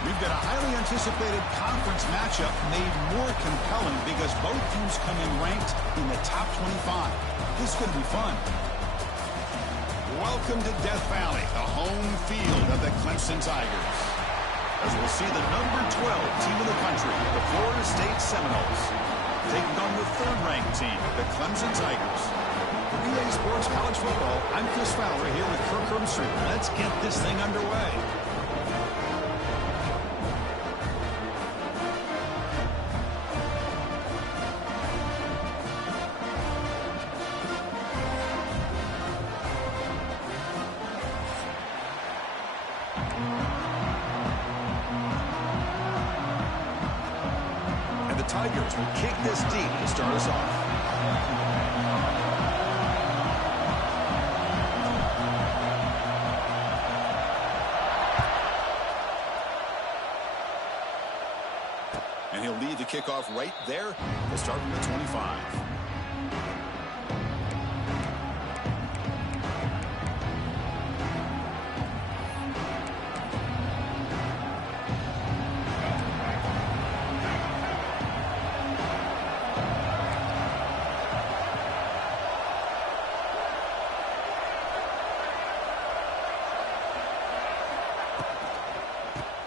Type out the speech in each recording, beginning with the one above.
We've got a highly anticipated conference matchup made more compelling because both teams come in ranked in the top 25. This is going to be fun. Welcome to Death Valley, the home field of the Clemson Tigers. As we'll see the number 12 team of the country, the Florida State Seminoles, taking on the third-ranked team, the Clemson Tigers. For EA Sports College Football, I'm Chris Fowler here with Kirk Herbstreit. Let's get this thing underway. Tigers will kick this deep to start us off. And he'll lead the kickoff right there. We'll start from the 25.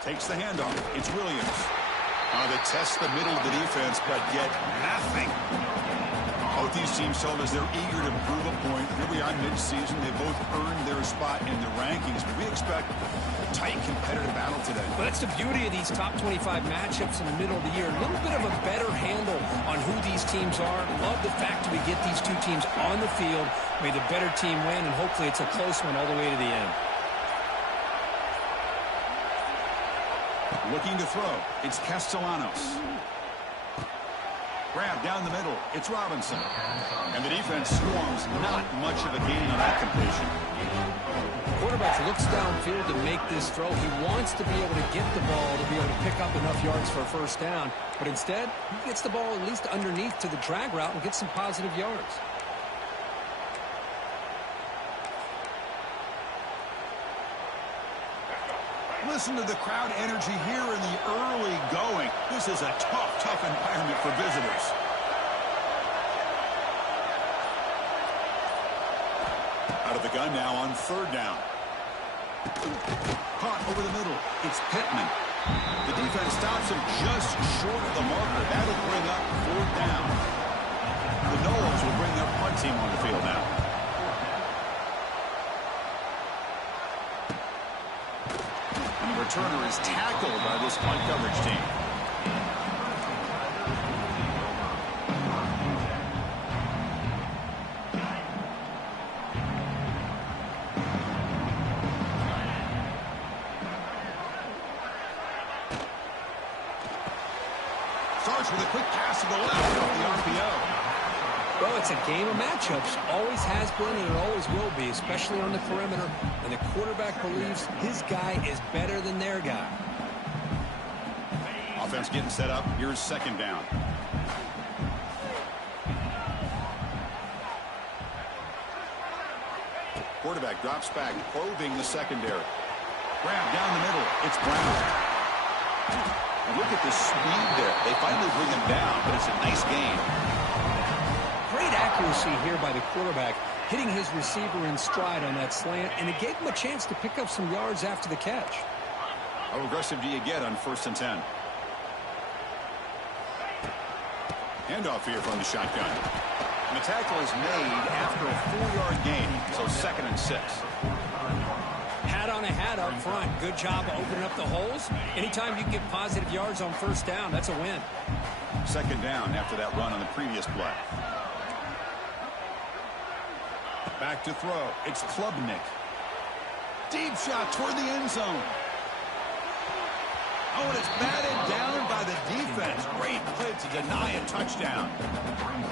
Takes the handoff. It's Williams. They test the middle of the defense, but get nothing. Both these teams told us they're eager to prove a point. Here we are mid-season. They both earned their spot in the rankings, but we expect a tight, competitive battle today. Well, that's the beauty of these top 25 matchups in the middle of the year. A little bit of a better handle on who these teams are. Love the fact that we get these two teams on the field. May the better team win, and hopefully it's a close one all the way to the end. Looking to throw. It's Castellanos. Grab down the middle. It's Robinson. And the defense swarms. Not much of a gain on that completion. Quarterback looks downfield to make this throw. He wants to be able to get the ball to be able to pick up enough yards for a first down. But instead, he gets the ball at least underneath to the drag route and gets some positive yards. Listen to the crowd energy here in the early going. This is a tough environment for visitors. Out of the gun now on third down. Caught over the middle. It's Pittman. The defense stops him just short of the marker. That'll bring up fourth down. The Noles will bring their punt team on the field now. Returner is tackled by this punt coverage team. Starts with a quick pass to the left off the RPO. Well, it's a game of matchups. Always has been and it always will be, especially on the perimeter. And the quarterback believes his guy is better than their guy. Offense getting set up. Here's second down. Quarterback drops back, probing the secondary. Grab down the middle. It's Brown. And look at the speed there. They finally bring him down, but it's a nice gain. Great accuracy here by the quarterback, hitting his receiver in stride on that slant, and it gave him a chance to pick up some yards after the catch. How aggressive do you get on 1st and 10? Handoff here from the shotgun. And the tackle is made after a 4-yard gain, so 2nd and 6. Hat on a hat up front. Good job of opening up the holes. Anytime you can get positive yards on first down, that's a win. 2nd down after that run on the previous play. Back to throw. It's Klubnik. Deep shot toward the end zone. Oh, and it's batted down by the defense. Great play to deny a touchdown.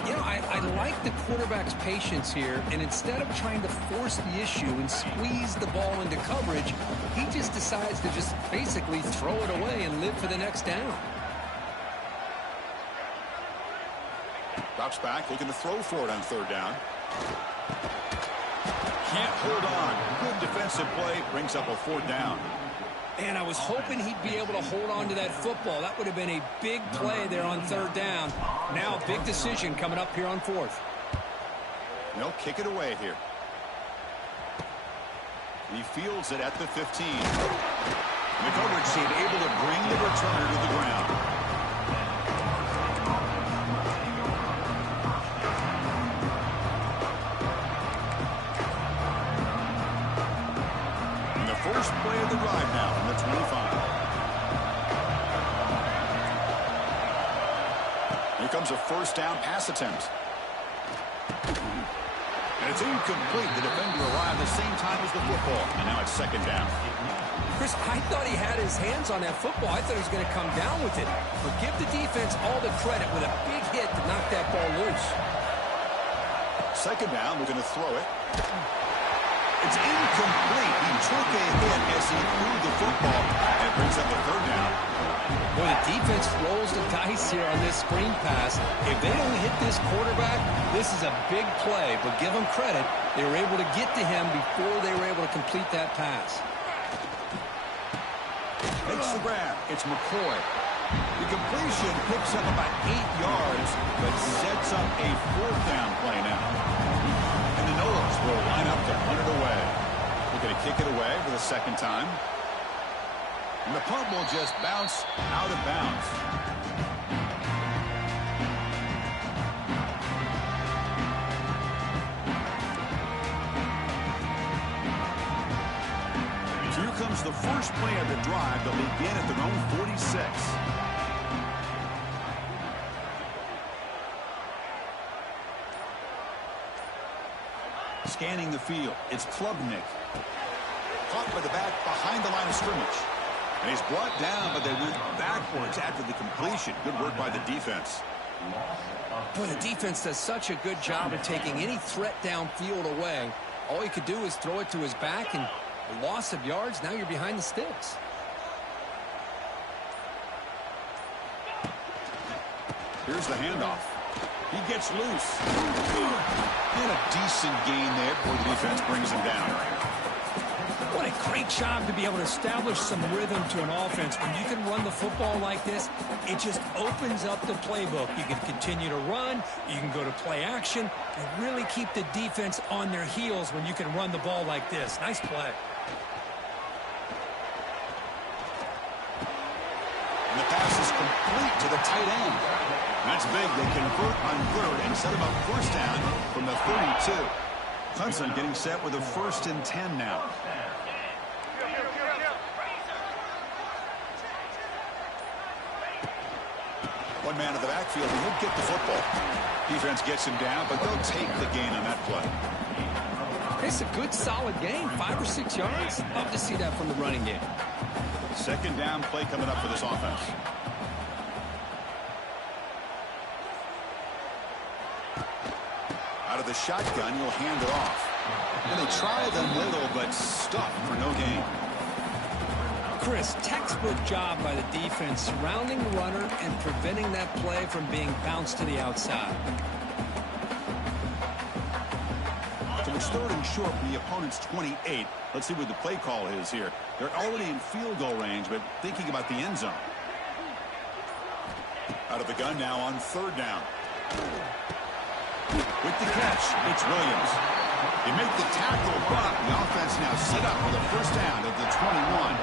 You know, I like the quarterback's patience here, and instead of trying to force the issue and squeeze the ball into coverage, he just decides to just basically throw it away and live for the next down. Drops back, looking to throw for it on 3rd down. Can't hold on. Good defensive play, brings up a 4th down. And I was hoping he'd be able to hold on to that football. That would have been a big play there on third down. Now a big decision coming up here on fourth. They'll kick it away here. He fields it at the 15. The coverage team able to bring the returner to the ground. And the first play of the drive now from the 25. Here comes a first down pass attempt. And it's incomplete. The defender arrived the same time as the football. And now it's second down. Chris, I thought he had his hands on that football. I thought he was going to come down with it. But give the defense all the credit with a big hit to knock that ball loose. Second down, we're going to throw it. It's incomplete. He took a hit as he threw the football. And it brings up a third down. Boy, the defense rolls the dice here on this screen pass. If they don't hit this quarterback, this is a big play. But give them credit. They were able to get to him before they were able to complete that pass. Makes the grab. It's McCoy. The completion picks up about 8 yards, but sets up a fourth down play now. And the Noles will line up to punt it away. They're going to kick it away for the second time. And the punt will just bounce out of bounds. So here comes the first play of the drive. They'll begin at their own 46. Scanning the field, it's Klubnik. Caught by the back behind the line of scrimmage. And he's brought down, but they went backwards after the completion. Good work by the defense. Boy, the defense does such a good job of taking any threat downfield away. All he could do is throw it to his back, and a loss of yards, now you're behind the sticks. Here's the handoff. He gets loose. And a decent gain there before the defense brings him down. What a great job to be able to establish some rhythm to an offense. When you can run the football like this, it just opens up the playbook. You can continue to run, you can go to play action, and really keep the defense on their heels when you can run the ball like this. Nice play. And the pass is complete to the tight end. That's big. They convert on third and set him up first down from the 32. Clemson getting set with a 1st and 10 now. One man in the backfield, and he'll get the football. Defense gets him down, but they'll take the gain on that play. It's a good, solid game. 5 or 6 yards. Love to see that from the running game. Second down play coming up for this offense. Out of the shotgun, he'll hand it off. And they try the middle, but stuck for no gain. Chris, textbook job by the defense surrounding the runner and preventing that play from being bounced to the outside. So it's 3rd and short from the opponent's 28. Let's see what the play call is here. They're already in field goal range, but thinking about the end zone. Out of the gun now on 3rd down. With the catch, it's Williams. They make the tackle, but the offense now set up for the first down at the 21.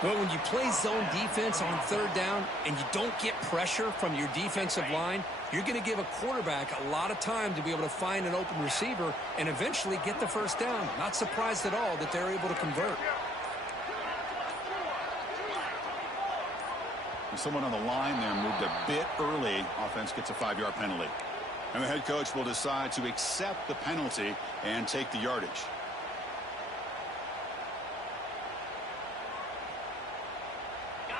Well, when you play zone defense on 3rd down and you don't get pressure from your defensive line, you're going to give a quarterback a lot of time to be able to find an open receiver and eventually get the first down. Not surprised at all that they're able to convert. And someone on the line there moved a bit early. Offense gets a 5-yard penalty. And the head coach will decide to accept the penalty and take the yardage.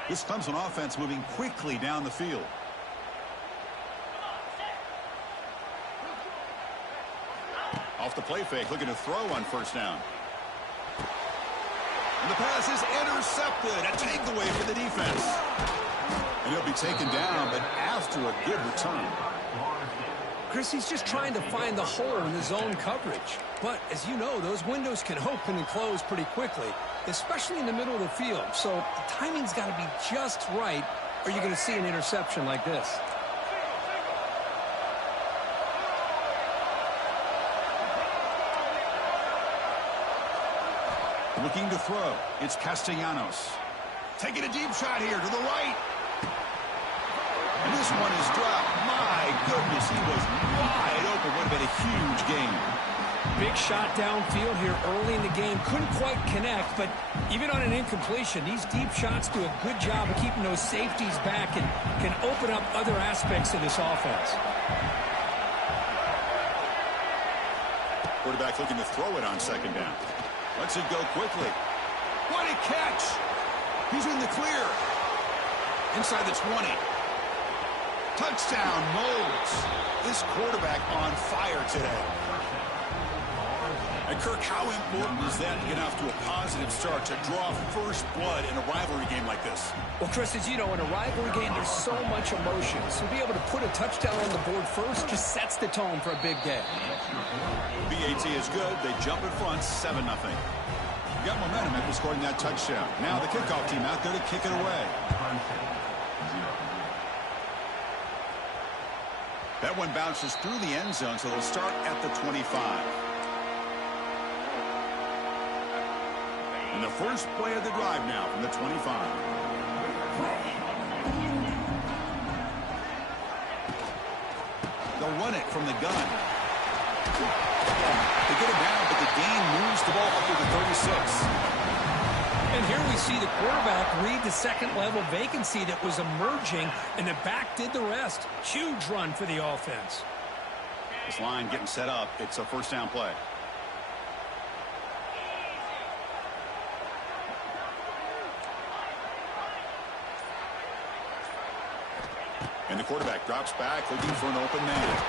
This Clemson offense moving quickly down the field. Off the play fake, looking to throw on first down. And the pass is intercepted. A takeaway for the defense. And he'll be taken down, but after a good return. Chris, he's just trying to find the hole in the zone coverage. But, as you know, those windows can open and close pretty quickly, especially in the middle of the field. So the timing's got to be just right, or you're going to see an interception like this. Looking to throw. It's Castellanos. Taking a deep shot here to the right. And this one is dropped. My goodness, he was wide open. Would have been a huge gain. Big shot downfield here early in the game. Couldn't quite connect, but even on an incompletion, these deep shots do a good job of keeping those safeties back and can open up other aspects of this offense. Quarterback looking to throw it on second down. Lets it go quickly. What a catch! He's in the clear. Inside the 20. Touchdown, Moles. This quarterback on fire today. And Kirk, how important is that to get off to a positive start to draw first blood in a rivalry game like this? Well, Chris, as you know, in a rivalry game, there's so much emotion. So to be able to put a touchdown on the board first just sets the tone for a big day. BAT is good. They jump in front, 7-0. Got momentum after scoring that touchdown. Now the kickoff team out there to kick it away. That one bounces through the end zone, so they'll start at the 25. And the first play of the drive now from the 25. They'll run it from the gun. They get it down, but the gain moves the ball up to the 36. And here we see the quarterback read the second-level vacancy that was emerging, and the back did the rest. Huge run for the offense. This line getting set up. It's a first down play. And the quarterback drops back, looking for an open man.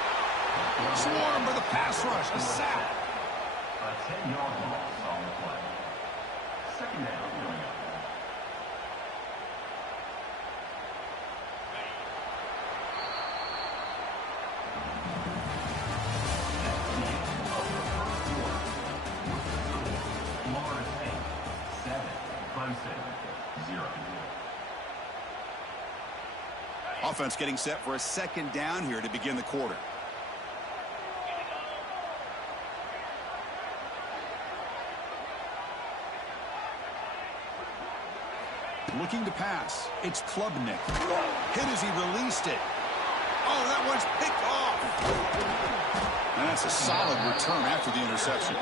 Swarm for the pass rush. A sack. A 10-yard loss on the play. Second down coming up. Florida State 7, Clemson 0. Offense getting set for a second down here to begin the quarter. Looking to pass. It's Klubnik. Hit as he released it. Oh, that one's picked off. And that's a solid return after the interception.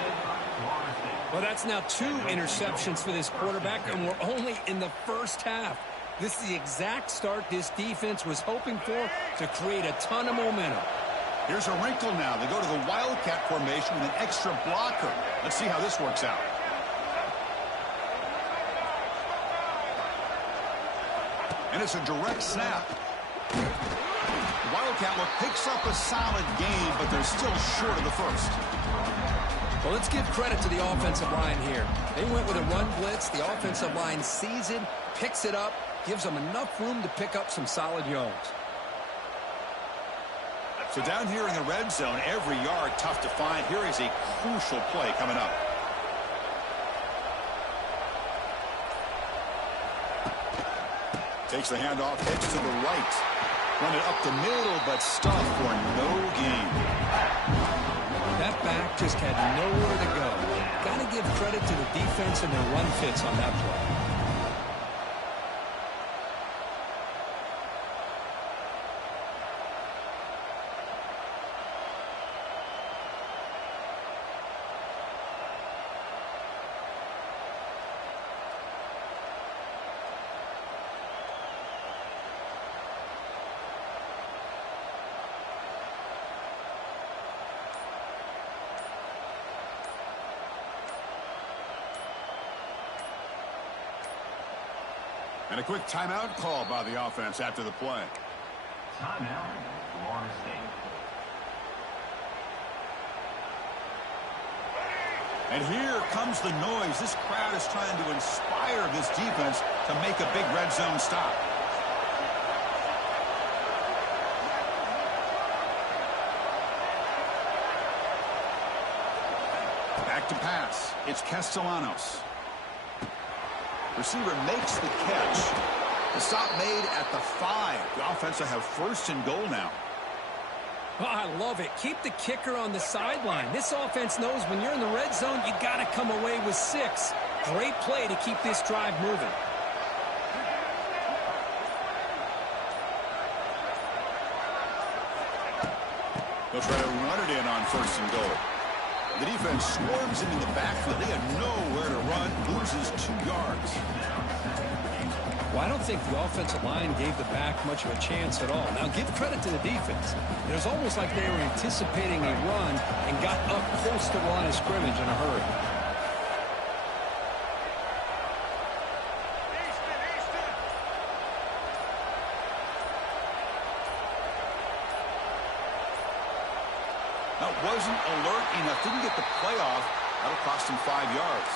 Well, that's now 2 interceptions for this quarterback, and we're only in the first half. This is the exact start this defense was hoping for to create a ton of momentum. Here's a wrinkle now. They go to the Wildcat formation with an extra blocker. Let's see how this works out. And it's a direct snap. The Wildcat look picks up a solid gain, but they're still short of the first. Well, let's give credit to the offensive line here. They went with a run blitz. The offensive line sees it, picks it up, gives them enough room to pick up some solid yards. So down here in the red zone, every yard tough to find. Here is a crucial play coming up. Takes the handoff, heads to the right. Run it up the middle, but stuffed for no gain. That back just had nowhere to go. Got to give credit to the defense and their run fits on that play. And a quick timeout call by the offense after the play. Timeout, Florida State. And here comes the noise. This crowd is trying to inspire this defense to make a big red zone stop. Back to pass. It's Castellanos. Receiver makes the catch. The stop made at the 5. The offense will have first and goal now. Oh, I love it. Keep the kicker on the sideline. This offense knows when you're in the red zone, you got to come away with 6. Great play to keep this drive moving. They'll try to run it in on first and goal. The defense swarms into the backfield. They have nowhere to run. Loses 2 yards. Well, I don't think the offensive line gave the back much of a chance at all. Now, give credit to the defense. It was almost like they were anticipating a run and got up close to the line of scrimmage in a hurry. That wasn't alert enough. Didn't get the play off. That'll cost him 5 yards.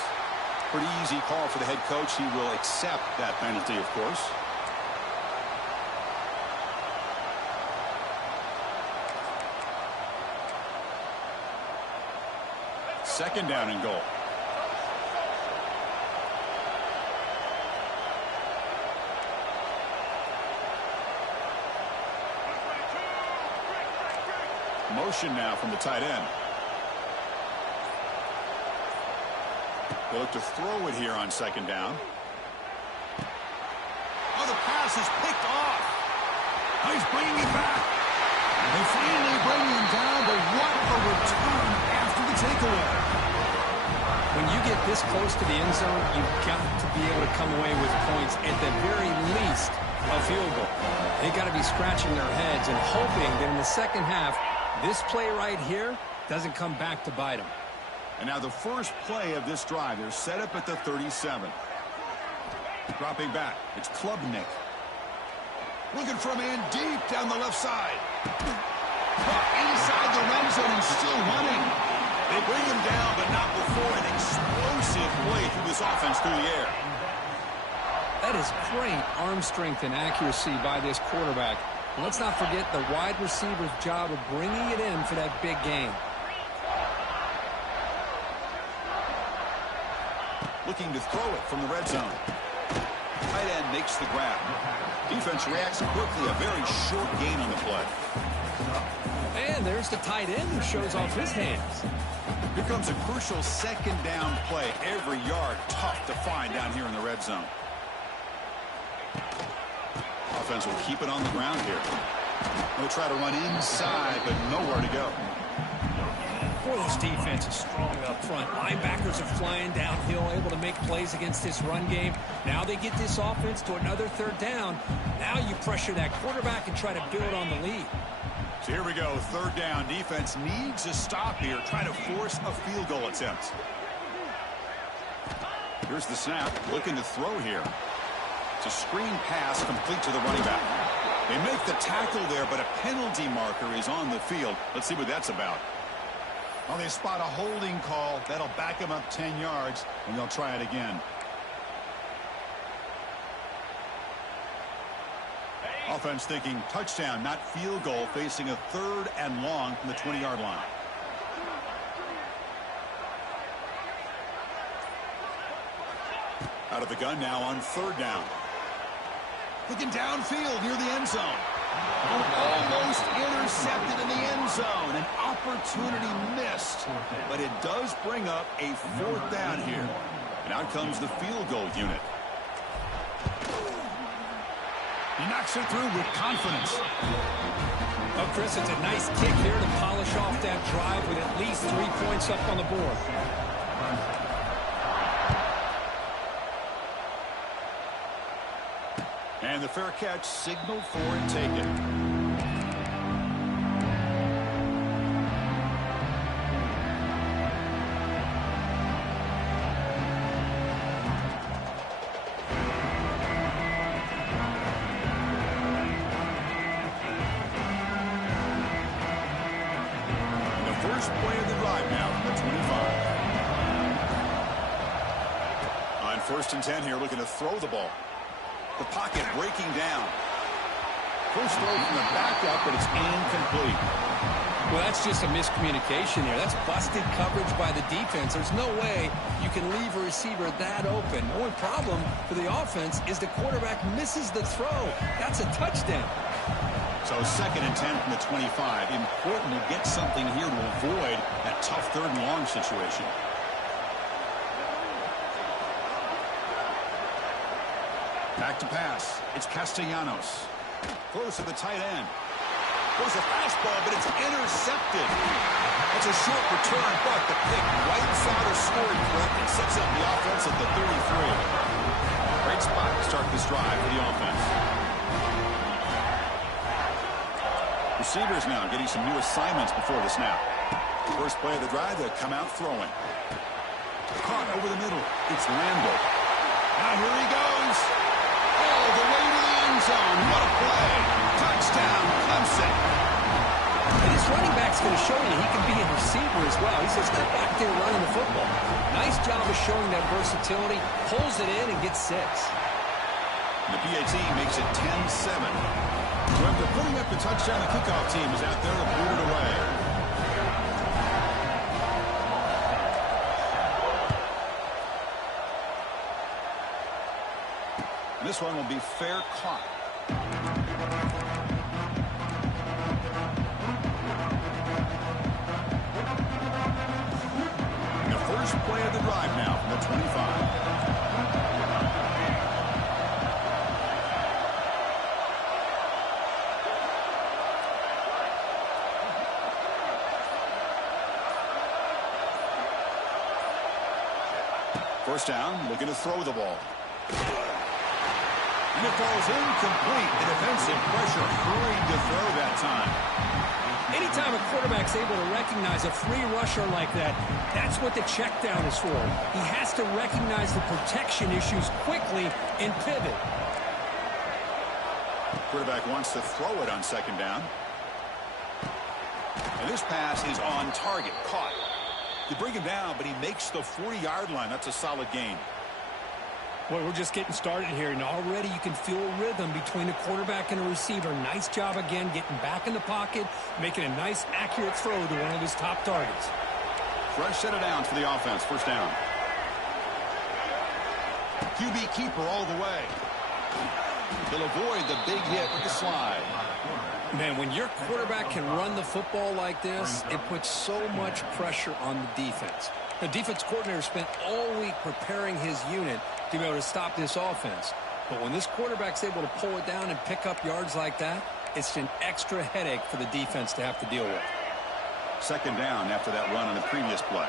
Pretty easy call for the head coach. He will accept that penalty, of course. Second down and goal. Motion now from the tight end. They look to throw it here on second down. Oh, the pass is picked off. Oh, he's bringing it back. They finally bring him down, but what a return after the takeaway. When you get this close to the end zone, you've got to be able to come away with points, at the very least a field goal. They've got to be scratching their heads and hoping that in the second half, this play right here doesn't come back to bite them. And now the first play of this drive. They're set up at the 37. Dropping back. It's Klubnik. Looking for a man deep down the left side. Inside the red zone and still running. They bring him down, but not before an explosive play through this offense through the air. That is great arm strength and accuracy by this quarterback. And let's not forget the wide receiver's job of bringing it in for that big game. Looking to throw it from the red zone. Tight end makes the grab. Defense reacts quickly. A very short gain on the play. And there's the tight end who shows off his hands. Here comes a crucial second down play. Every yard tough to find down here in the red zone. Offense will keep it on the ground here. They'll try to run inside, but nowhere to go. Boy, this defense is strong up front. Linebackers are flying downhill, able to make plays against this run game. Now they get this offense to another third down. Now you pressure that quarterback and try to build on the lead. So here we go, third down. Defense needs a stop here. Try to force a field goal attempt. Here's the snap. Looking to throw here. It's a screen pass complete to the running back. They make the tackle there, but a penalty marker is on the field. Let's see what that's about. Well, they spot a holding call. That'll back him up 10 yards, and they'll try it again. Offense thinking touchdown, not field goal, facing a third and long from the 20-yard line. Out of the gun now on third down. Looking downfield near the end zone. Almost intercepted in the end zone. An opportunity missed. But it does bring up a fourth down here. And out comes the field goal unit. He knocks it through with confidence. Oh, Chris, it's a nice kick here to polish off that drive with at least 3 points up on the board. And the fair catch signaled for and taken. First play of the drive now from the 25. On first and 10 here, looking to throw the ball. The pocket breaking down. First throw from the backup, but it's incomplete. Well, that's just a miscommunication there. That's busted coverage by the defense. There's no way you can leave a receiver that open. The only problem for the offense is the quarterback misses the throw. That's a touchdown. So 2nd and 10 from the 25. Important to get something here to avoid that tough 3rd and long situation. Back to pass. It's Castellanos. Throws to the tight end. Goes a fastball, but it's intercepted. That's a short return, but the pick right inside of scoring threat and sets up the offense at the 33. Great spot to start this drive for the offense. Receivers now getting some new assignments before the snap. First play of the drive, they'll come out throwing. Caught over the middle. It's Lando. Now here he goes. All the way to the end zone. What a play. Touchdown, Clemson. And this running back's going to show you he can be a receiver as well. He's just not back there running the football. Nice job of showing that versatility. Pulls it in and gets 6. And the PAT makes it 10-7. So after putting up the touchdown, the kickoff team is out there to boot it away. This one will be fair caught. The first play of the drive now from the 25. First down, looking to throw the ball. And it falls incomplete. The defensive pressure hurried to throw that time. Anytime a quarterback's able to recognize a free rusher like that, that's what the check down is for. He has to recognize the protection issues quickly and pivot. Quarterback wants to throw it on 2nd down. And this pass is on target. Caught. They bring him down, but he makes the 40-yard line. That's a solid gain. Well, we're just getting started here, and already you can feel a rhythm between a quarterback and a receiver. Nice job again getting back in the pocket, making a nice, accurate throw to one of his top targets. Fresh set of downs for the offense. First down. QB keeper all the way. He'll avoid the big hit with the slide. Man, when your quarterback can run the football like this, it puts so much pressure on the defense. The defense coordinator spent all week preparing his unit to be able to stop this offense. But when this quarterback's able to pull it down and pick up yards like that, it's an extra headache for the defense to have to deal with. 2nd down after that run on the previous play.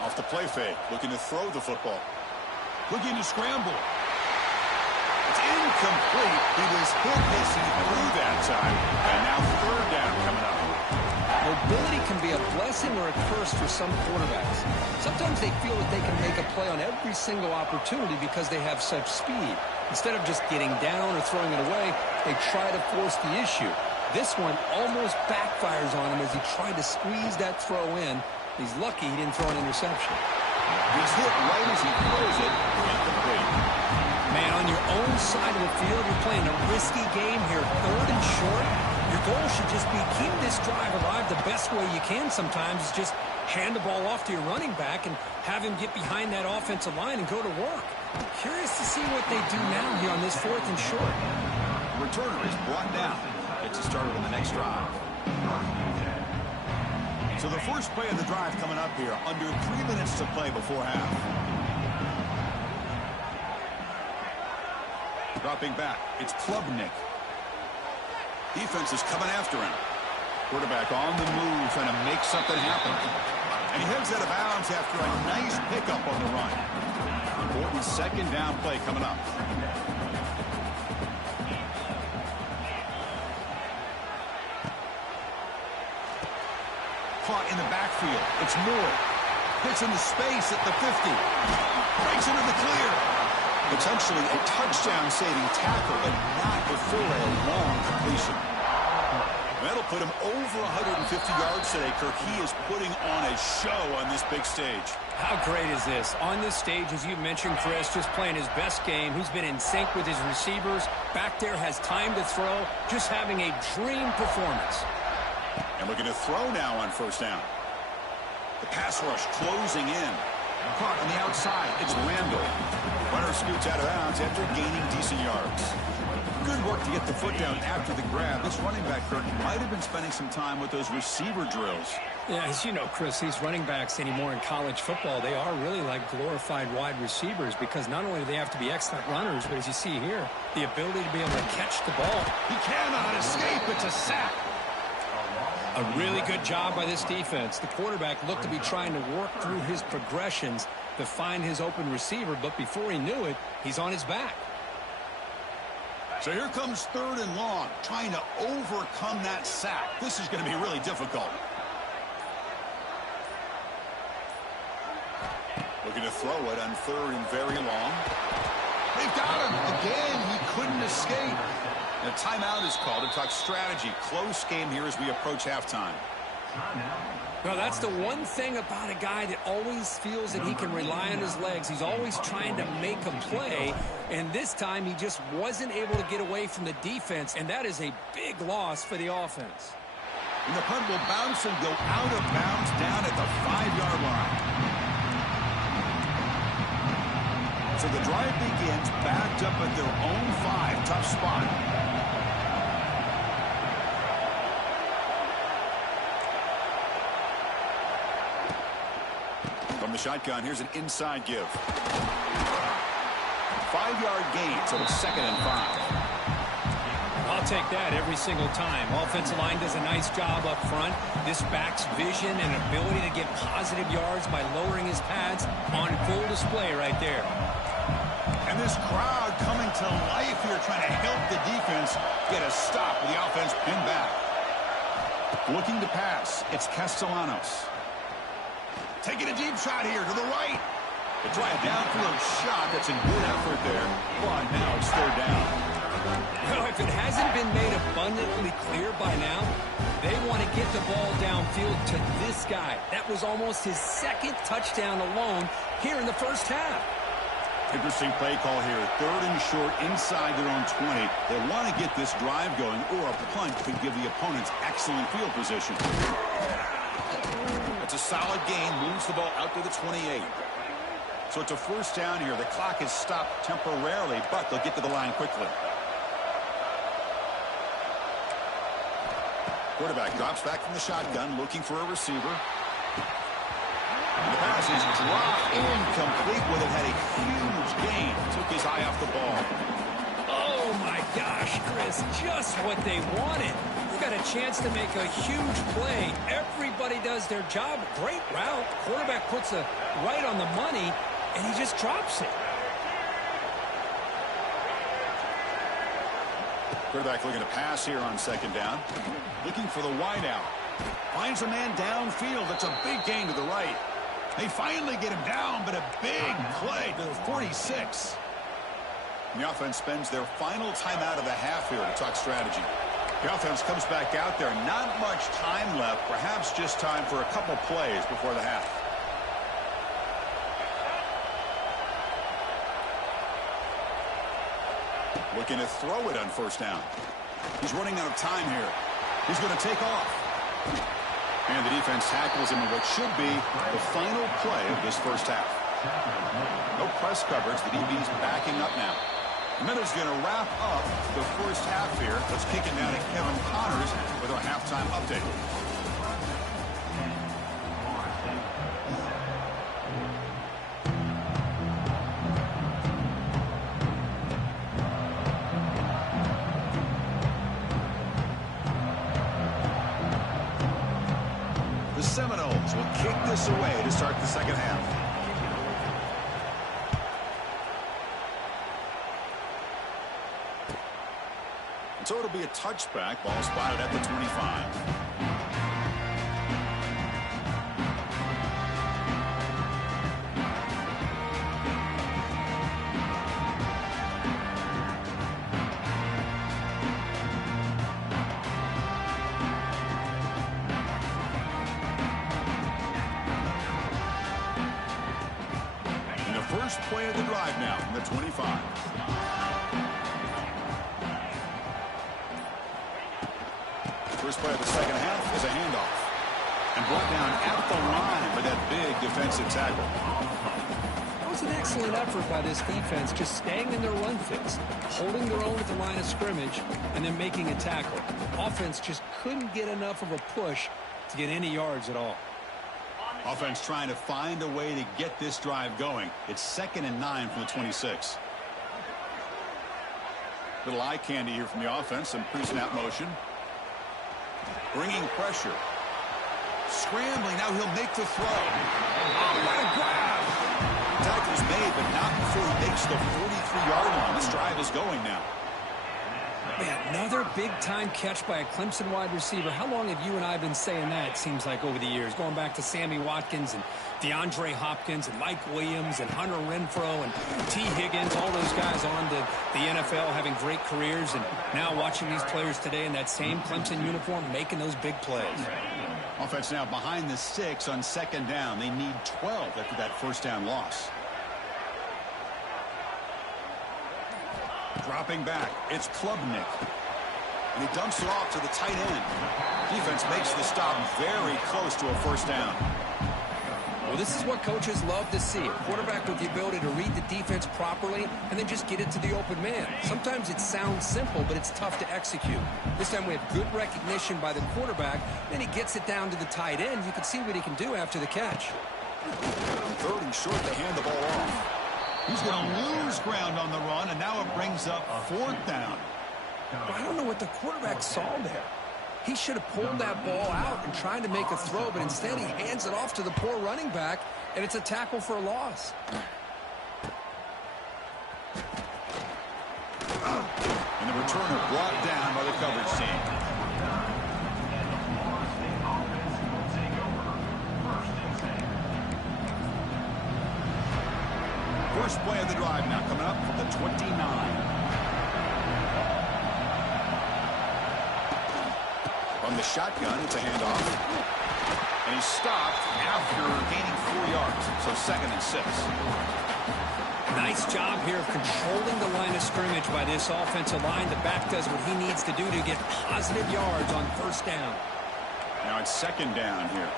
Off the play fake, looking to throw the football. Looking to scramble. It's incomplete. He was hit as he threw that time. And now 3rd down coming up. Mobility can be a blessing or a curse for some quarterbacks. Sometimes they feel that they can make a play on every single opportunity because they have such speed. Instead of just getting down or throwing it away, they try to force the issue. This one almost backfires on him as he tried to squeeze that throw in. He's lucky he didn't throw an interception. He's hit right as he throws it. Incomplete. Man, on your own side of the field, you're playing a risky game here. 3rd and short. Your goal should just be keep this drive alive the best way you can sometimes. Is just hand the ball off to your running back and have him get behind that offensive line and go to work. Curious to see what they do now here on this 4th and short. Returner is brought down. Gets it started on the next drive. So the first play of the drive coming up here. Under 3 minutes to play before half. Dropping back, it's Klubnik. Defense is coming after him. Quarterback on the move, trying to make something happen. And he heads out of bounds after a nice pickup on the run. Important 2nd down play coming up. Caught in the backfield. It's Moore. Hits into space at the 50. Breaks into the clear. Potentially a touchdown-saving tackle, but not before a long completion. That'll put him over 150 yards today, Kirk. He is putting on a show on this big stage. How great is this? On this stage, as you mentioned, Chris, just playing his best game. He's been in sync with his receivers. Back there, has time to throw. Just having a dream performance. And looking to throw now on first down. The pass rush closing in. Caught on the outside. It's Randall. Runner scoots out of bounds after gaining decent yards. Good work to get the foot down after the grab. This running back, Kirk, might have been spending some time with those receiver drills. Yeah, as you know, Chris, these running backs anymore in college football, they are really like glorified wide receivers because not only do they have to be excellent runners, but as you see here, the ability to be able to catch the ball. He cannot escape. It's a sack. A really good job by this defense. The quarterback looked to be trying to work through his progressions to find his open receiver, but before he knew it, he's on his back. So here comes 3rd and long, trying to overcome that sack. This is going to be really difficult. Looking to throw it on 3rd and very long. They've got him. Again, he couldn't escape. And a timeout is called to talk strategy. Close game here as we approach halftime. Well, that's the one thing about a guy that always feels that he can rely on his legs. He's always trying to make a play, and this time he just wasn't able to get away from the defense, and that is a big loss for the offense. And the punt will bounce and go out of bounds down at the 5-yard line. So the drive begins backed up at their own 5. Tough spot. From the shotgun, here's an inside give. 5-yard gain, so it's 2nd and 5. I'll take that every single time. Offensive line does a nice job up front. This back's vision and ability to get positive yards by lowering his pads on full display right there. And this crowd coming to life here, trying to help the defense get a stop with the offense pinned back. Looking to pass, it's Castellanos. Taking a deep shot here to the right. They try a downfield shot. That's a good effort there. But now it's 3rd down. Well, if it hasn't been made abundantly clear by now, they want to get the ball downfield to this guy. That was almost his 2nd touchdown alone here in the first half. Interesting play call here. 3rd and short inside their own 20. They want to get this drive going, or a punt could give the opponents excellent field position. It's a solid gain. Moves the ball out to the 28. So it's a 1st down here. The clock is stopped temporarily, but they'll get to the line quickly. Quarterback drops back from the shotgun, looking for a receiver. And the pass is dropped incomplete with it. Had a huge gain. Took his eye off the ball. Oh, my gosh, Chris, just what they wanted. Got a chance to make a huge play. Everybody does their job. Great route. Quarterback puts it right on the money, and he just drops it. Quarterback looking to pass here on 2nd down. Looking for the wide out. Finds a man downfield. That's a big gain to the right. They finally get him down, but a big play to the 46. And the offense spends their final timeout of the half here to talk strategy. The offense comes back out there. Not much time left. Perhaps just time for a couple plays before the half. Looking to throw it on 1st down. He's running out of time here. He's going to take off. And the defense tackles him in what should be the final play of this first half. No press coverage. The DB's backing up now. And then it's going to wrap up the first half here. Let's kick it down to Kevin Connors with our halftime update. The Seminoles will kick this away to start the second half. So it'll be a touchback. Ball spotted at the 25. First play of the drive now from the 25. First play of the second half is a handoff. And brought down at the line with that big defensive tackle. That was an excellent effort by this defense, just staying in their run fix, holding their own at the line of scrimmage, and then making a tackle. Offense just couldn't get enough of a push to get any yards at all. Offense trying to find a way to get this drive going. It's 2nd and 9 from the 26. Little eye candy here from the offense. Some pre-snap motion. Bringing pressure. Scrambling. Now he'll make the throw. Oh, what a grab. Tackle's made, but not before he makes the 43-yard line. This drive is going now. Man, another big-time catch by a Clemson wide receiver. How long have you and I been saying that, it seems like, over the years? Going back to Sammy Watkins and DeAndre Hopkins and Mike Williams and Hunter Renfrow and T. Higgins, all those guys on to the NFL having great careers. And now watching these players today in that same Clemson uniform making those big plays. Offense now behind the 6 on 2nd down. They need 12 after that first down loss. Dropping back, it's Klubnik. And he dumps it off to the tight end. Defense makes the stop very close to a first down. Well, this is what coaches love to see. A quarterback with the ability to read the defense properly and then just get it to the open man. Sometimes it sounds simple, but it's tough to execute. This time we have good recognition by the quarterback. Then he gets it down to the tight end. You can see what he can do after the catch. 3rd and short to hand the ball off. He's going to lose ground on the run, and now it brings up 4th down. I don't know what the quarterback saw there. He should have pulled that ball out and tried to make a throw, but instead he hands it off to the poor running back, and it's a tackle for a loss. And the returner brought down by the coverage team. First play of the drive now coming up from the 29. From the shotgun, it's a handoff. And he's stopped after gaining 4 yards. So 2nd and 6. Nice job here of controlling the line of scrimmage by this offensive line. The back does what he needs to do to get positive yards on first down. Now it's 2nd down here.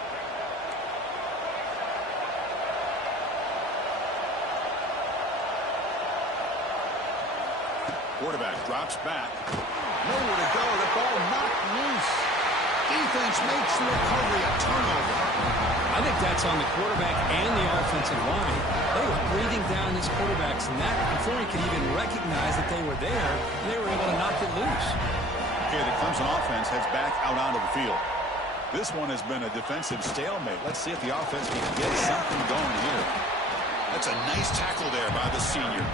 Quarterback drops back. Nowhere to go. The ball knocked loose. Defense makes the recovery a turnover. I think that's on the quarterback and the offensive line. They were breathing down this quarterback's neck before he could even recognize that they were there. They were able to knock it loose. Okay, the Clemson offense heads back out onto the field. This one has been a defensive stalemate. Let's see if the offense can get something going here. That's a nice tackle there by the senior.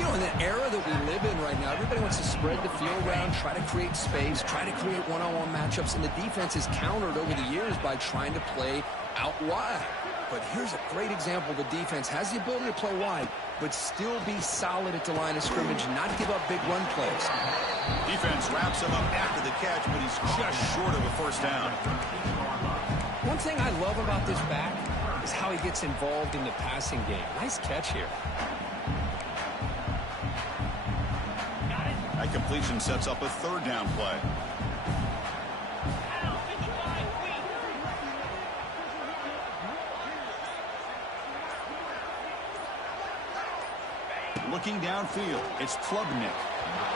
You know, in the era that we live in right now, everybody wants to spread the field around, try to create space, try to create one-on-one matchups, and the defense is countered over the years by trying to play out wide. But here's a great example. The defense has the ability to play wide, but still be solid at the line of scrimmage and not give up big run plays. Defense wraps him up after the catch, but he's just short of a first down. One thing I love about this back is how he gets involved in the passing game. Nice catch here. That completion sets up a 3rd down play. Looking downfield, it's Klubnik,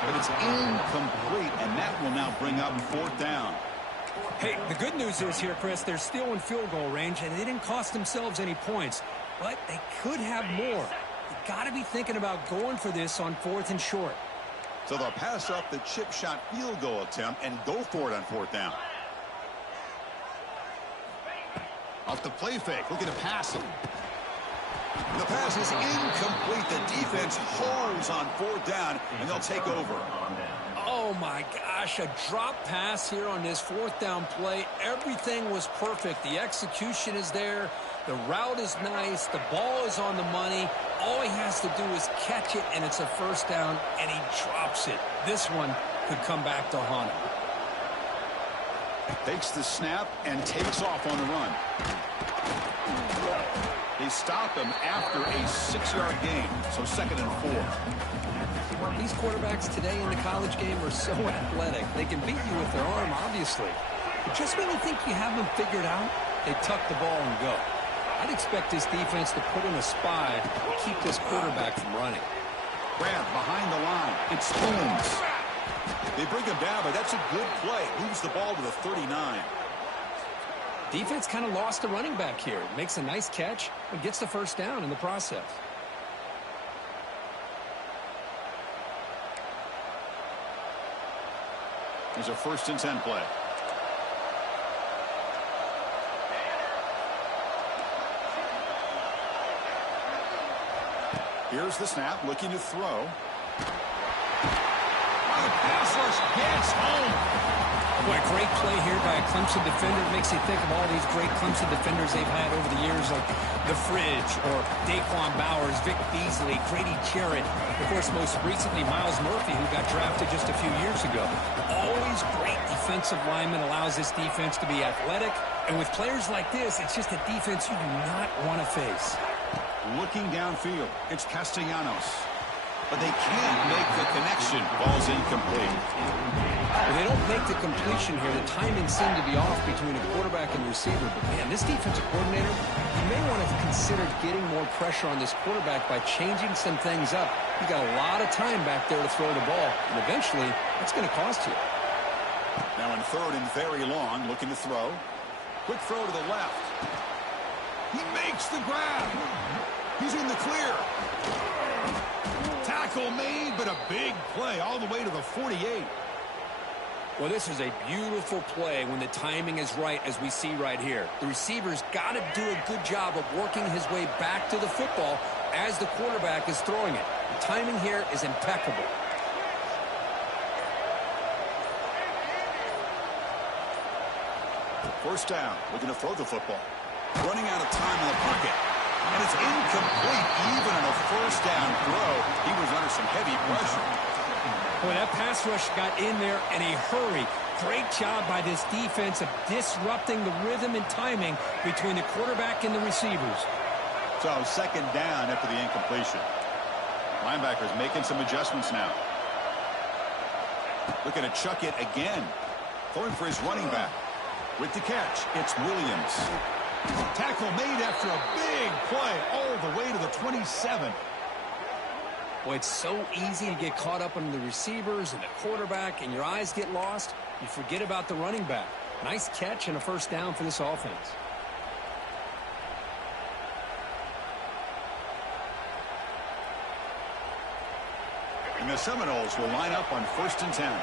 but it's incomplete, and that will now bring up 4th down. Hey, the good news is here, Chris, they're still in field goal range, and they didn't cost themselves any points, but they could have more. You got to be thinking about going for this on 4th and short. So they'll pass up the chip shot field goal attempt and go for it on 4th down. Off the play fake, looking to pass him. The pass is incomplete. The defense holds on 4th down, and they'll take over. Oh, my gosh, a drop pass here on this 4th down play. Everything was perfect. The execution is there. The route is nice. The ball is on the money. All he has to do is catch it, and it's a first down, and he drops it. This one could come back to haunt him. Takes the snap and takes off on the run. They stop him after a 6-yard gain, so 2nd and 4. These quarterbacks today in the college game are so athletic. They can beat you with their arm, obviously. But just when you think you have them figured out, they tuck the ball and go. I'd expect this defense to put in a spy to keep this quarterback from running. Grab behind the line. It's Spoons. They bring him down, but that's a good play. Moves the ball to the 39. Defense kind of lost the running back here. Makes a nice catch and gets the first down in the process. There's a 1st and 10 play. Here's the snap, looking to throw. The pass rush gets home. Boy, great play here by a Clemson defender. It makes you think of all these great Clemson defenders they've had over the years, like The Fridge or Daquan Bowers, Vic Beasley, Grady Jarrett. Of course, most recently, Miles Murphy, who got drafted just a few years ago. Always great defensive lineman, allows this defense to be athletic. And with players like this, it's just a defense you do not want to face. Looking downfield, it's Castellanos. But they can't make the connection. Ball's incomplete. Well, they don't make the completion here. The timing seemed to be off between a quarterback and receiver. But, man, this defensive coordinator, you may want to consider getting more pressure on this quarterback by changing some things up. You got a lot of time back there to throw the ball. And eventually, that's going to cost you. Now in 3rd and very long, looking to throw. Quick throw to the left. He makes the grab. He's in the clear. Tackle made, but a big play all the way to the 48. Well, this is a beautiful play when the timing is right, as we see right here. The receiver's got to do a good job of working his way back to the football as the quarterback is throwing it. The timing here is impeccable. First down, looking to throw the football. Running out of time in the pocket. And it's incomplete even in a first down throw. He was under some heavy pressure. Boy, that pass rush got in there in a hurry. Great job by this defense of disrupting the rhythm and timing between the quarterback and the receivers. So 2nd down after the incompletion. Linebacker's making some adjustments now. Looking to chuck it again. Throwing for his running back. With the catch, it's Williams. Tackle made after a big play all the way to the 27. Boy, it's so easy to get caught up on the receivers and the quarterback, and your eyes get lost. You forget about the running back. Nice catch and a first down for this offense. And the Seminoles will line up on 1st and 10.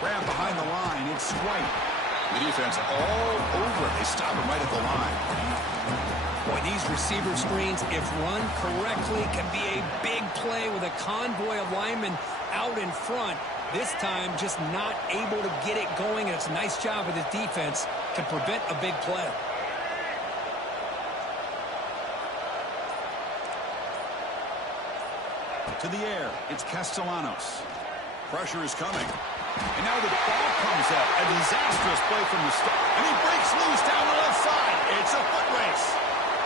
Grab behind the line. It's White. The defense all over it. They stop him right at the line. Boy, these receiver screens, if run correctly, can be a big play with a convoy of linemen out in front. This time, just not able to get it going, and it's a nice job of the defense to prevent a big play. To the air. It's Castellanos. Pressure is coming. And now the ball comes up. A disastrous play from the start. And he breaks loose down the left side. It's a foot race.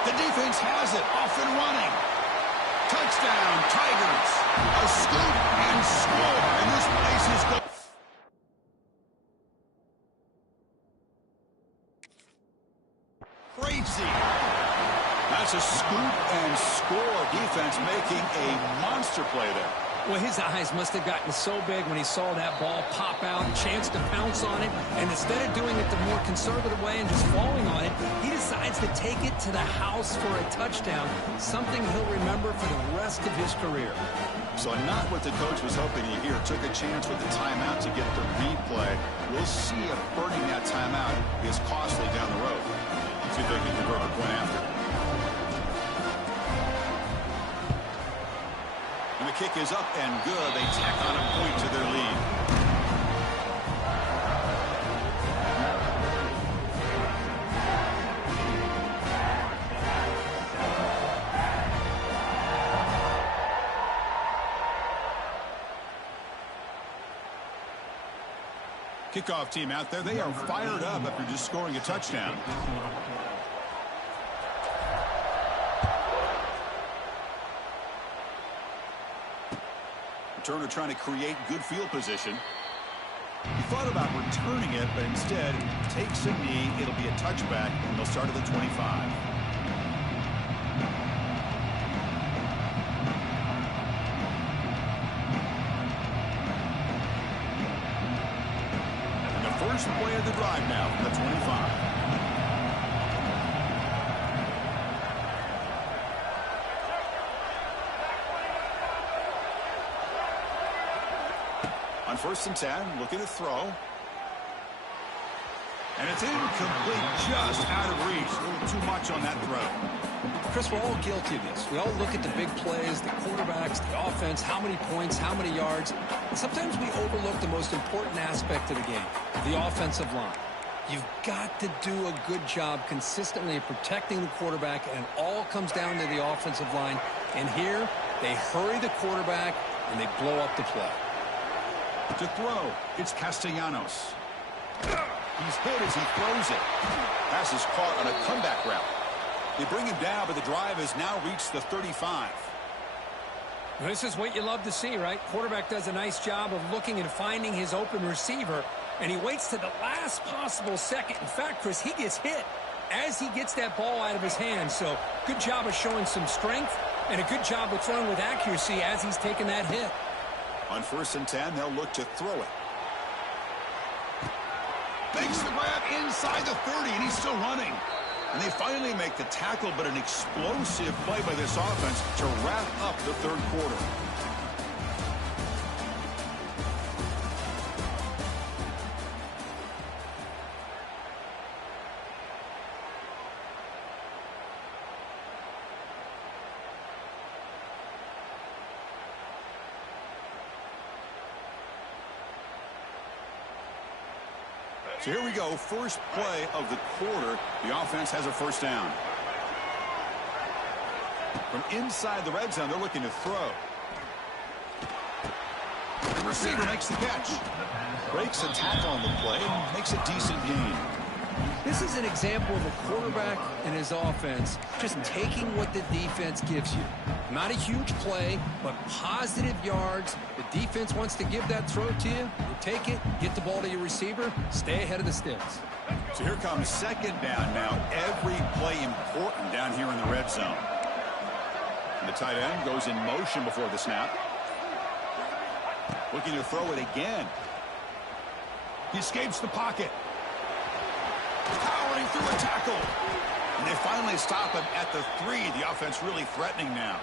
The defense has it. Off and running. Touchdown, Tigers. A scoop and score. And this place is going. Crazy. That's a scoop and score. Defense making a monster play there. Well, his eyes must have gotten so big when he saw that ball pop out, chance to pounce on it, and instead of doing it the more conservative way and just falling on it, he decides to take it to the house for a touchdown, something he'll remember for the rest of his career. So not what the coach was hoping to hear. Took a chance with the timeout to get the replay. We'll see if burning that timeout is costly down the road. See if they can convert the point after. And the kick is up and good. They tack on a point to their lead. Kickoff team out there, they are fired up after just scoring a touchdown. Returner trying to create good field position. He thought about returning it, but instead takes a knee. It'll be a touchback, and they'll start at the 25. And the first play of the drive now from the 25. On 1st and 10, looking to throw. And it's incomplete, just out of reach. A little too much on that throw. Chris, we're all guilty of this. We all look at the big plays, the quarterbacks, the offense, how many points, how many yards. And sometimes we overlook the most important aspect of the game, the offensive line. You've got to do a good job consistently of protecting the quarterback, and it all comes down to the offensive line. And here, they hurry the quarterback, and they blow up the play. To throw, it's Castellanos. He's hit as he throws it. Pass is caught on a comeback route. They bring him down, but the drive has now reached the 35. This is what you love to see, right? Quarterback does a nice job of looking and finding his open receiver, and he waits to the last possible second. In fact, Chris, he gets hit as he gets that ball out of his hands. So good job of showing some strength and a good job of throwing with accuracy as he's taking that hit. On 1st and 10, they'll look to throw it. Makes the grab inside the 30, and he's still running. And they finally make the tackle, but an explosive play by this offense to wrap up the 3rd quarter. So here we go, first play of the quarter. The offense has a 1st down. From inside the red zone, they're looking to throw. The receiver makes the catch. Breaks a tackle on the play and makes a decent gain. This is an example of a quarterback and his offense just taking what the defense gives you. Not a huge play, but positive yards. The defense wants to give that throw to you. You take it, get the ball to your receiver, stay ahead of the sticks. So here comes 2nd down now. Every play important down here in the red zone. And the tight end goes in motion before the snap. Looking to throw it again. He escapes the pocket. Powering through a tackle. And they finally stop him at the 3. The offense really threatening now.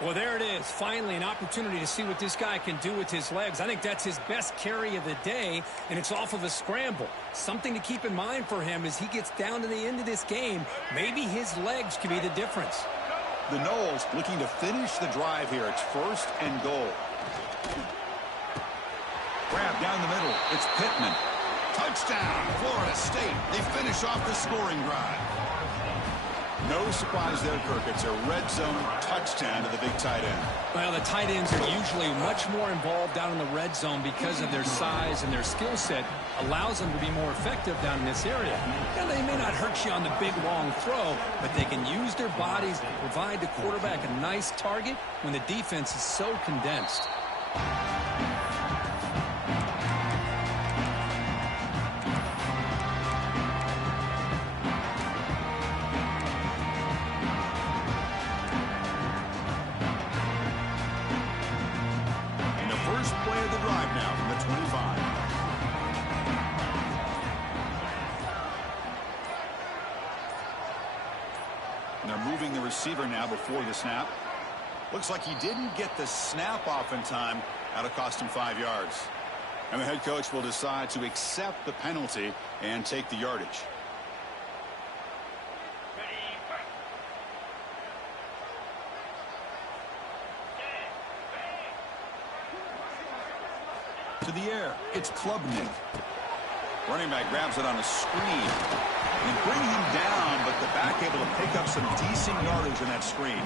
Well, there it is. Finally, an opportunity to see what this guy can do with his legs. I think that's his best carry of the day, and it's off of a scramble. Something to keep in mind for him as he gets down to the end of this game. Maybe his legs could be the difference. The Noles looking to finish the drive here. It's 1st and goal. Grab down the middle. It's Pittman. Touchdown, Florida State. They finish off the scoring drive. No surprise there, Kirk. It's a red zone touchdown to the big tight end. Well, the tight ends are usually much more involved down in the red zone because of their size and their skill set allows them to be more effective down in this area. Now, they may not hurt you on the big, long throw, but they can use their bodies to provide the quarterback a nice target when the defense is so condensed. Receiver now before the snap. Looks like he didn't get the snap off in time. That'll cost him 5 yards. And the head coach will decide to accept the penalty and take the yardage. To the air, it's Klubnik. Running back grabs it on a screen. They bring him down, but the back able to pick up some decent yardage in that screen.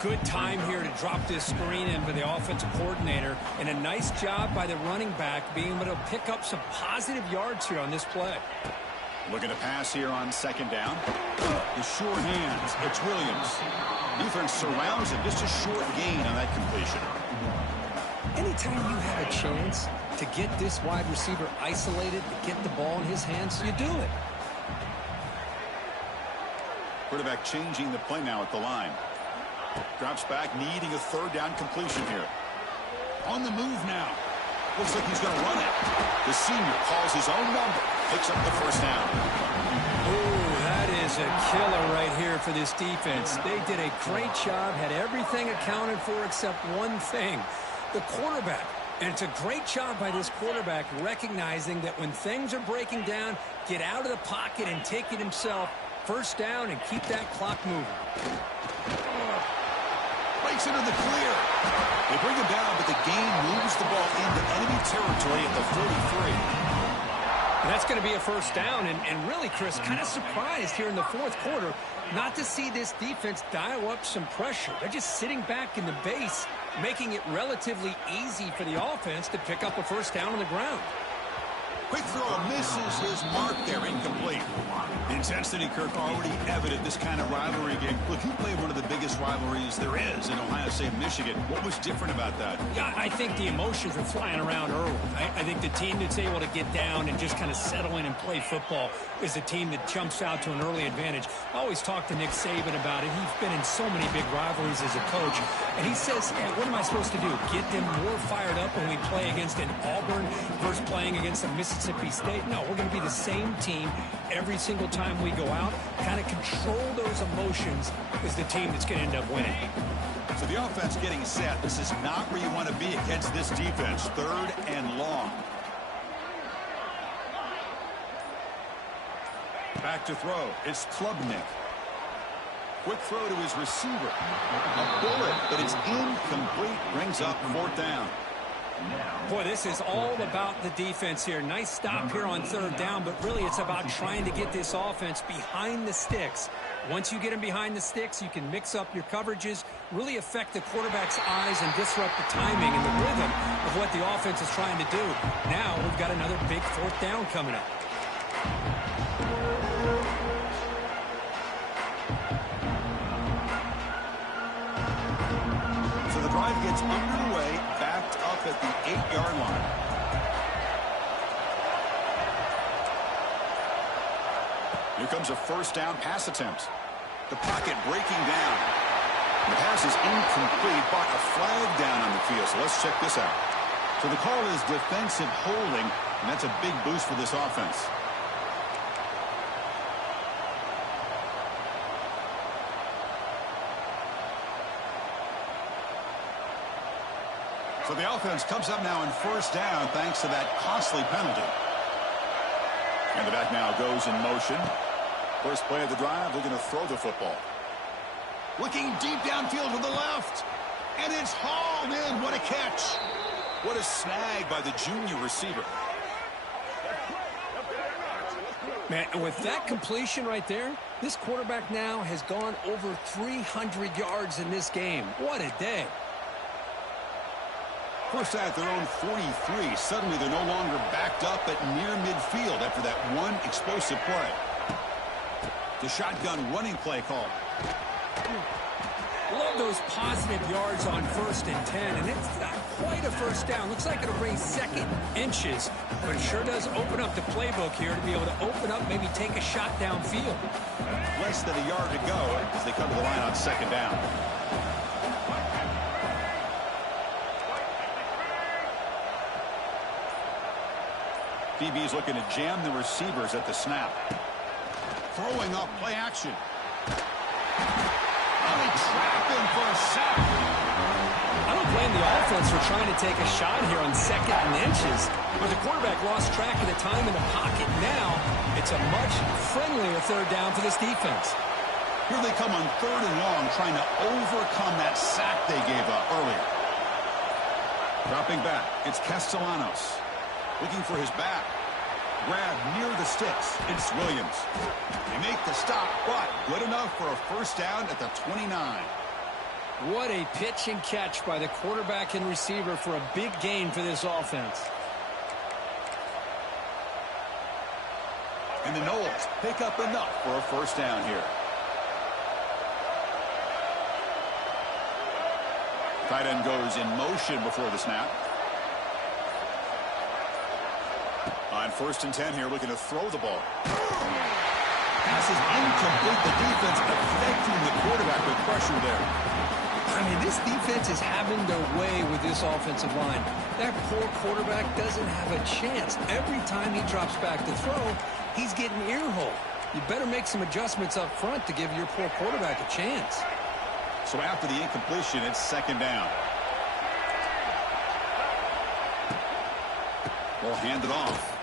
Good time here to drop this screen in for the offensive coordinator, and a nice job by the running back being able to pick up some positive yards here on this play. Looking to pass here on second down. The sure hands. It's Williams. Defense surrounds him. Just a short gain on that completion. Anytime you have a chance to get this wide receiver isolated, to get the ball in his hands, you do it. Quarterback changing the play now at the line. Drops back, needing a third down completion here. On the move now. Looks like he's going to run it. The senior calls his own number. Picks up the first down. Ooh, that is a killer right here for this defense. They did a great job, had everything accounted for except one thing, the quarterback. And it's a great job by this quarterback recognizing that when things are breaking down, get out of the pocket and take it himself. First down and keep that clock moving. Breaks into the clear. They bring him down, but the game moves the ball into enemy territory at the 43. And that's going to be a first down. And really, Chris, kind of surprised here in the fourth quarter not to see this defense dial up some pressure. They're just sitting back in the base, making it relatively easy for the offense to pick up a first down on the ground. Quick throw misses his mark there, incomplete. The intensity, Kirk, already evident this kind of rivalry game. Look, you played one of the biggest rivalries there is in Ohio State, Michigan. What was different about that? Yeah, I think the emotions were flying around early. I think the team that's able to get down and just kind of settle in and play football is the team that jumps out to an early advantage. I always talk to Nick Saban about it. He's been in so many big rivalries as a coach. And he says, yeah, what am I supposed to do? Get them more fired up when we play against an Auburn versus playing against a Mississippi State? No, we're going to be the same team every single time we go out. Kind of control those emotions is the team that's going to end up winning. So the offense getting set. This is not where you want to be against this defense. Third and long. Back to throw. It's Klubnik. Quick throw to his receiver. A bullet, but it's incomplete. Brings up fourth down. Boy, this is all about the defense here. Nice stop here on third down, but really it's about trying to get this offense behind the sticks. Once you get them behind the sticks, you can mix up your coverages, really affect the quarterback's eyes and disrupt the timing and the rhythm of what the offense is trying to do. Now we've got another big fourth down coming up. So the drive gets underway, backed up at the 8-yard line. Here comes a first down pass attempt. The pocket breaking down. The pass is incomplete, but a flag down on the field. So let's check this out. So the call is defensive holding, and that's a big boost for this offense. So the offense comes up now in first down thanks to that costly penalty. And the back now goes in motion. First play of the drive, they're going to throw the football. Looking deep downfield to the left. And it's hauled in. What a catch. What a snag by the junior receiver. Man, with that completion right there, this quarterback now has gone over 300 yards in this game. What a day. First at their own 43. Suddenly they're no longer backed up at near midfield after that one explosive play. The shotgun running play call. Love those positive yards on 1st and 10, and it's not quite a first down. Looks like it'll bring second inches, but it sure does open up the playbook here to be able to open up, maybe take a shot downfield. Less than a yard to go as they come to the line on second down. DB's looking to jam the receivers at the snap. Throwing up play action. Oh, he trapped him for a sack. I don't blame the offense for trying to take a shot here on 2nd and inches, but the quarterback lost track of the time in the pocket. Now it's a much friendlier third down for this defense. Here they come on 3rd and long, trying to overcome that sack they gave up earlier. Dropping back, it's Castellanos. Looking for his back. Grab near the sticks. It's Williams. They make the stop, but good enough for a first down at the 29. What a pitch and catch by the quarterback and receiver for a big gain for this offense. And the Knowles pick up enough for a first down here. Tight end goes in motion before the snap. On 1st and 10 here, looking to throw the ball. Pass is incomplete. The defense affecting the quarterback with pressure there. I mean, this defense is having their way with this offensive line. That poor quarterback doesn't have a chance. Every time he drops back to throw, he's getting ear-hole. You better make some adjustments up front to give your poor quarterback a chance. So after the incompletion, it's 2nd down. We'll hand it off.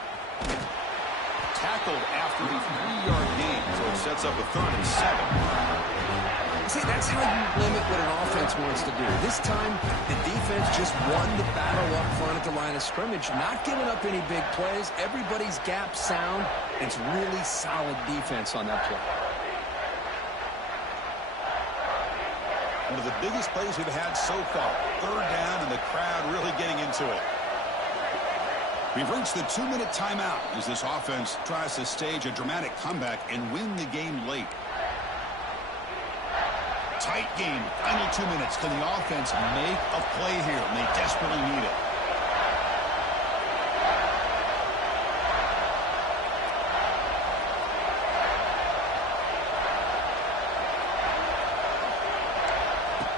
Tackled after the 3-yard gain, so it sets up a 3rd and 7. See, that's how you limit what an offense wants to do. This time, the defense just won the battle up front at the line of scrimmage, not giving up any big plays. Everybody's gap sound. It's really solid defense on that play. One of the biggest plays we've had so far. 3rd down, and the crowd really getting into it. We've reached the 2-minute timeout as this offense tries to stage a dramatic comeback and win the game late. Tight game. Final 2 minutes. Can the offense make a play here? And they desperately need it.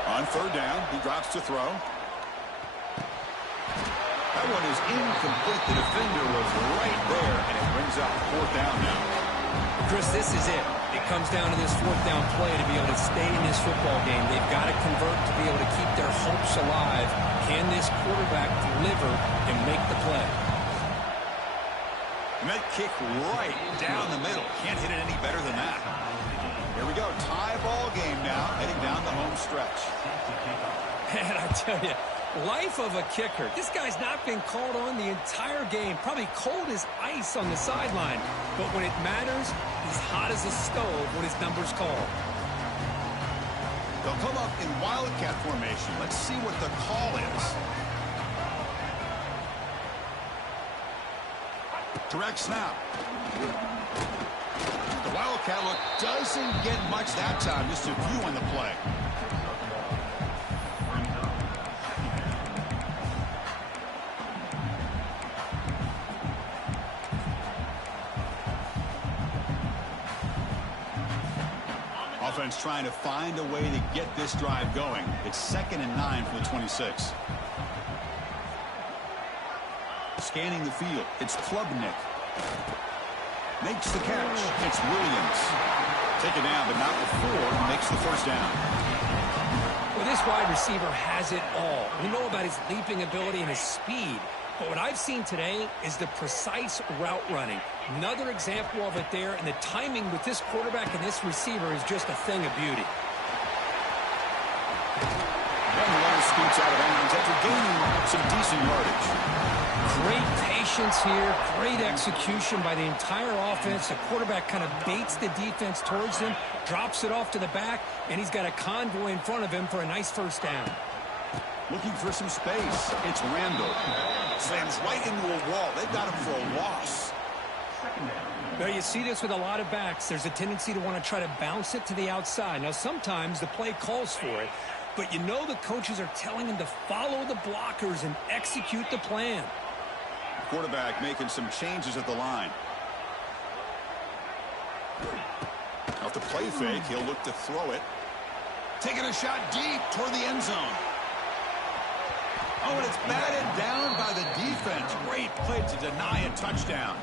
On 3rd down, he drops to throw. That one is incomplete. The defender was right there, and it brings up 4th down now. Chris, this is it. It comes down to this 4th down play to be able to stay in this football game. They've got to convert to be able to keep their hopes alive. Can this quarterback deliver and make the play? And that kick right down the middle. Can't hit it any better than that. Here we go. Tie ball game now, heading down the home stretch. And I tell you, life of a kicker. This guy's not been called on the entire game. Probably cold as ice on the sideline. But when it matters, he's hot as a stove when his number's called. They'll come up in Wildcat formation. Let's see what the call is. Direct snap. The Wildcat look doesn't get much that time. Just a few on the play. Offense trying to find a way to get this drive going. It's 2nd and 9 for the 26. Scanning the field. It's Klubnik. Makes the catch. It's Williams. Taken down, but not before. Makes the 1st down. Well, this wide receiver has it all. We know about his leaping ability and his speed. But what I've seen today is the precise route running. Another example of it there, and the timing with this quarterback and this receiver is just a thing of beauty. And the runner scoots out of bounds after gaining some decent yardage. Great patience here, great execution by the entire offense. The quarterback kind of baits the defense towards him, drops it off to the back, and he's got a convoy in front of him for a nice 1st down. Looking for some space. It's Randall. Slams right into a wall. They've got him for a loss. Now, you see this with a lot of backs. There's a tendency to want to try to bounce it to the outside. Now, sometimes the play calls for it, but you know the coaches are telling them to follow the blockers and execute the plan. Quarterback making some changes at the line. Off the play fake, he'll look to throw it. Taking a shot deep toward the end zone. Oh, and it's batted down by the defense. Great play to deny a touchdown.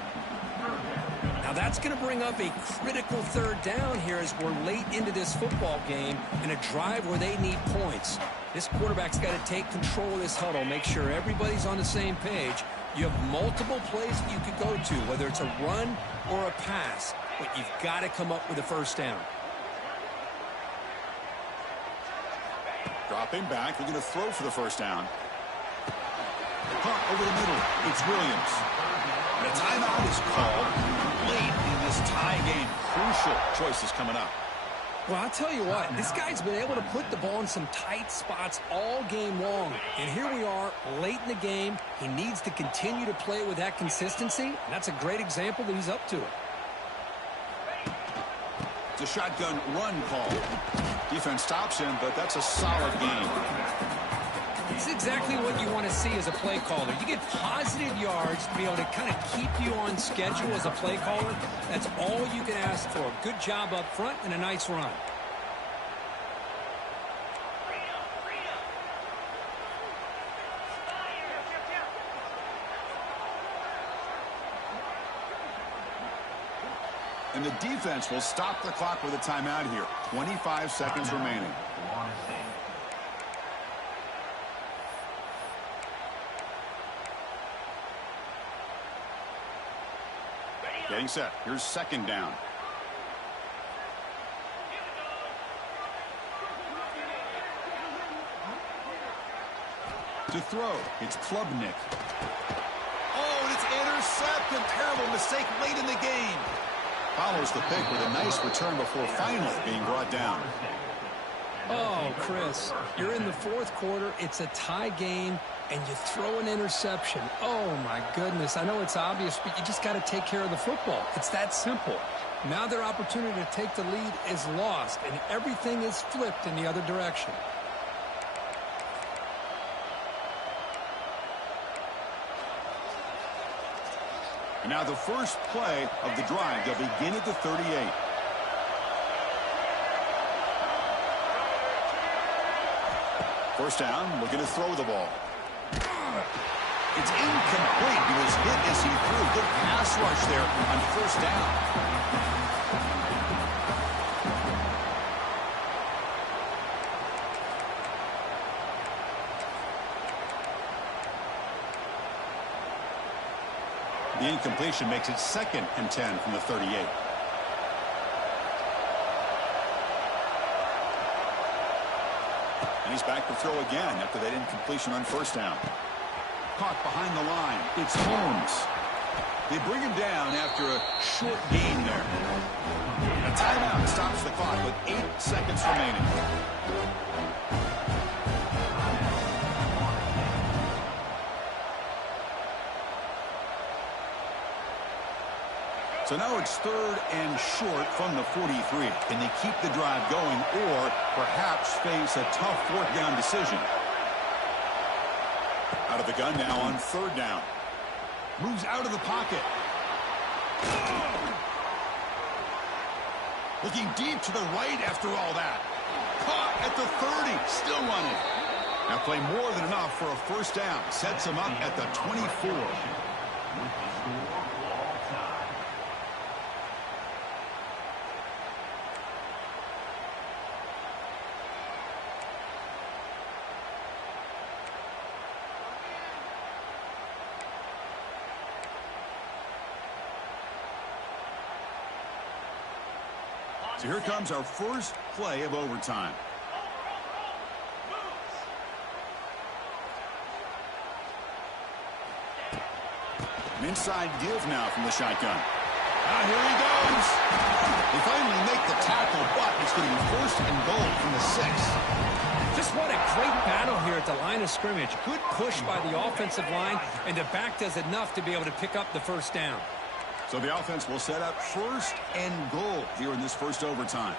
Now that's going to bring up a critical 3rd down here as we're late into this football game in a drive where they need points. This quarterback's got to take control of this huddle, make sure everybody's on the same page. You have multiple plays that you could go to, whether it's a run or a pass, but you've got to come up with a 1st down. Dropping back, they're going to throw for the 1st down. Punt over the middle. It's Williams. And a timeout is called late in this tie game. Crucial choices coming up. Well, I'll tell you what, this guy's been able to put the ball in some tight spots all game long. And here we are, late in the game. He needs to continue to play with that consistency. And that's a great example that he's up to it. It's a shotgun run call. Defense stops him, but that's a solid game. It's exactly what you want to see as a play caller. You get positive yards to be able to kind of keep you on schedule as a play caller. That's all you can ask for. Good job up front and a nice run. And the defense will stop the clock with a timeout here. 25 seconds remaining. Getting set. Here's second down. To throw, it's Klubnik. Oh, and it's intercepted. Terrible mistake late in the game. Follows the pick with a nice return before finally being brought down. Oh, Chris, you're in the fourth quarter. It's a tie game, and you throw an interception. Oh, my goodness. I know it's obvious, but you just got to take care of the football. It's that simple. Now their opportunity to take the lead is lost, and everything is flipped in the other direction. And now the first play of the drive. They'll begin at the 38. First down, looking to throw the ball. It's incomplete. He was hit as he threw. Good pass rush there on first down. The incompletion makes it 2nd and 10 from the 38. And he's back to throw again after that incompletion on first down. Caught behind the line. It's Holmes. They bring him down after a short gain there. A timeout stops the clock with 8 seconds remaining. So now it's 3rd and short from the 43. Can they keep the drive going or perhaps face a tough 4th down decision? Out of the gun now on 3rd down. Moves out of the pocket. Looking deep to the right after all that. Caught at the 30. Still running. Now play more than enough for a first down. Sets him up at the 24. So here comes our first play of overtime. An inside give now from the shotgun. Here he goes. They finally make the tackle, but it's going to be 1st and goal from the 6. Just what a great battle here at the line of scrimmage. Good push by the offensive line, and the back does enough to be able to pick up the first down. So the offense will set up 1st and goal here in this first overtime.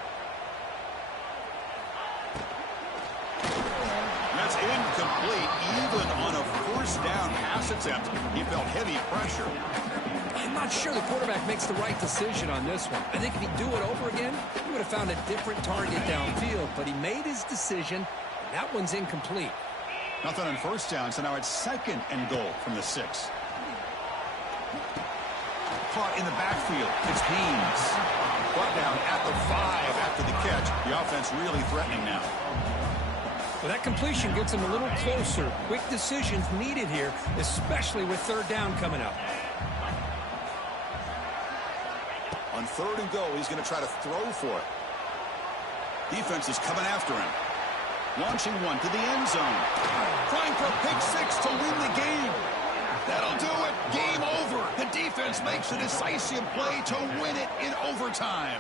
That's incomplete. Even on a first down pass attempt, he felt heavy pressure. I'm not sure the quarterback makes the right decision on this one. I think if he'd do it over again, he would have found a different target downfield, but he made his decision. That one's incomplete. Nothing on first down, so now it's 2nd and goal from the 6. Caught in the backfield. It's Haynes. Brought down at the 5 after the catch. The offense really threatening now. Well, that completion gets him a little closer. Quick decisions needed here, especially with 3rd down coming up. On 3rd and goal, he's going to try to throw for it. Defense is coming after him. Launching one to the end zone. Trying for a pick 6 to win the game. That'll do it. Game over. The defense makes a decisive play to win it in overtime.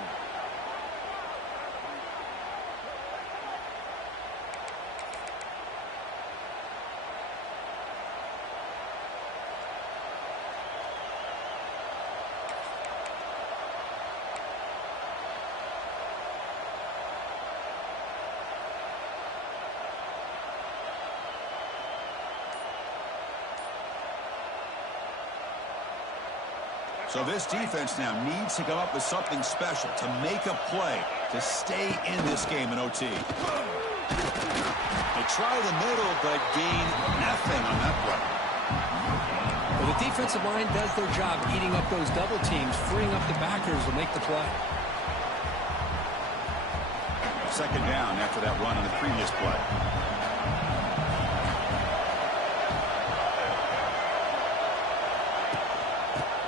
So this defense now needs to come up with something special to make a play to stay in this game in OT. They try the middle, but gain nothing on that play. Well, the defensive line does their job eating up those double teams, freeing up the backers to make the play. Second down after that run on the previous play.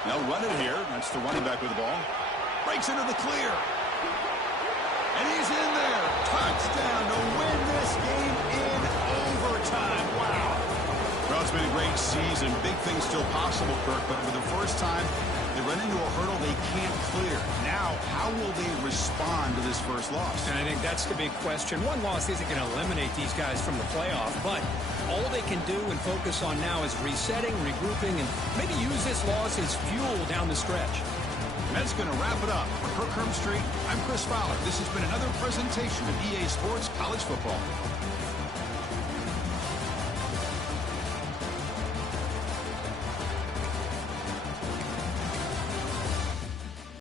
They'll run it here. That's the running back with the ball. Breaks into the clear. And he's in there. Touchdown to win this game in overtime. Wow. Well, it's been a great season. Big things still possible, Kirk, but for the first time, they run into a hurdle they can't clear. Now, how will they respond to this first loss? And I think that's the big question. One loss isn't going to eliminate these guys from the playoff, but all they can do and focus on now is resetting, regrouping, and maybe use this loss as fuel down the stretch. And that's going to wrap it up. For Kirk Street, I'm Chris Fowler. This has been another presentation of EA Sports College Football.